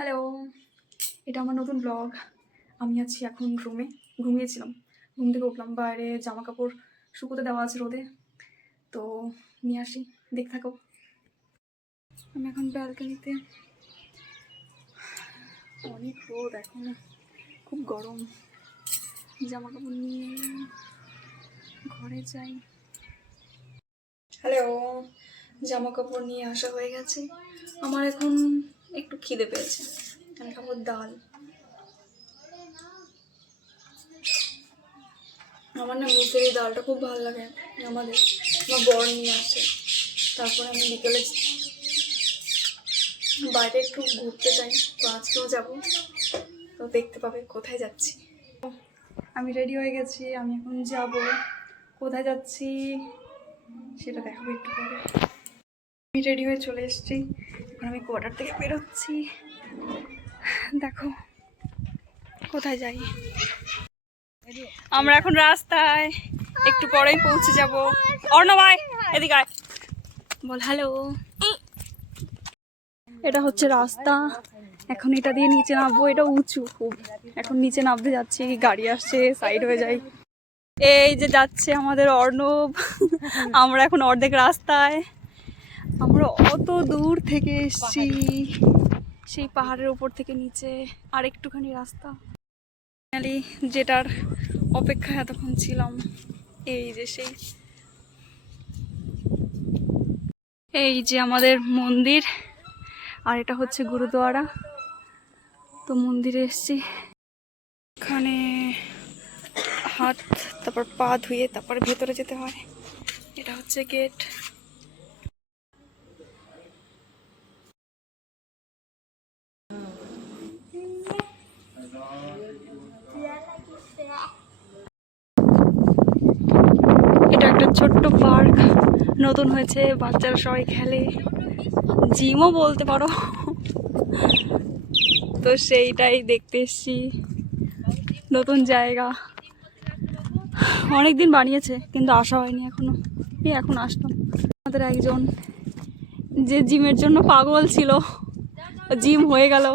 Hello, এটা আমার নতুন ব্লগ। আমি আছি এখন রুমে, ঘুমিয়েছিলাম। ঘুম থেকে উঠলাম, বাইরে জামা কাপড় শুকোতে দেওয়া আছে রোদে, তো নিয়ে আসি, দেখতে থাকো। আমি এখন ব্যালকনিতে, অনেক রোদ এখন, খুব গরম। জামা কাপড় নিয়ে ঘরে যাই। হ্যালো, জামা কাপড় নিয়ে আসা হয়ে গেছে। আমার এখন একটু খিদে পেয়েছে, আমি খাবো ডাল। আমার না মুসুর এই ডালটা খুব ভালো লাগে। আমার বর নিয়ে আসে। তারপরে আমি বিকেলে বাইরে একটু ঘুরতে যাই, তো আজকেও যাবো, তো দেখতে পাবে কোথায় যাচ্ছি। আমি রেডি হয়ে গেছি, আমি এখন যাব। কোথায় যাচ্ছি সেটা দেখাবো একটু পরে। আমি রেডি হয়ে চলে এসেছি, এখন আমি কোয়ার্টার থেকে বেরোচ্ছি। দেখো কোথায় যাই। আমরা এখন রাস্তায়, একটু পরেই পৌঁছে যাব। অর্ণব ভাই এদিকে আয়, বল হ্যালো। এটা হচ্ছে রাস্তা, এখন এটা দিয়ে নিচে নামবো। এটা উঁচু খুব, এখন নিচে নামতে যাচ্ছি, গাড়ি আসছে, সাইড হয়ে যায়। এই যে যাচ্ছে আমাদের অর্ণব। আমরা এখন অর্ধেক রাস্তায়, আমরা অত দূর থেকে এসছি, সেই পাহাড়ের উপর থেকে নিচে আর একটুখানি রাস্তা। ফাইনালি যেটার অপেক্ষায় এতক্ষণ ছিলাম, এই যে সেই, এই যে আমাদের মন্দির, আর এটা হচ্ছে গুরুদুয়ারা। তো মন্দিরে এসছি, এখানে হাত তারপর পা ধুয়ে তারপরে ভেতরে যেতে হয়। এটা হচ্ছে গেট। এটা একটা ছোট্ট পার্ক, নতুন হয়েছে, বাচ্চারা সবাই খেলে, জিমও বলতে পারো। তো সেইটাই দেখতে এসছি, নতুন জায়গা, অনেকদিন বানিয়েছে কিন্তু আসা হয়নি এখনো। এখন আসলাম। আমাদের একজন যে জিমের জন্য পাগল ছিল, জিম হয়ে গেল।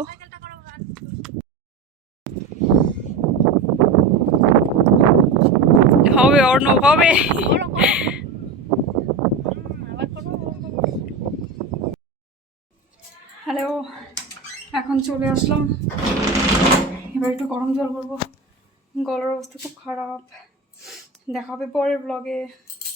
হবে অর্ণব, হবে। হ্যালো, এখন চলে আসলাম, এবার একটু গরম জল করবো। গলার অবস্থা খুব খারাপ, দেখা হবে পরের ব্লগে।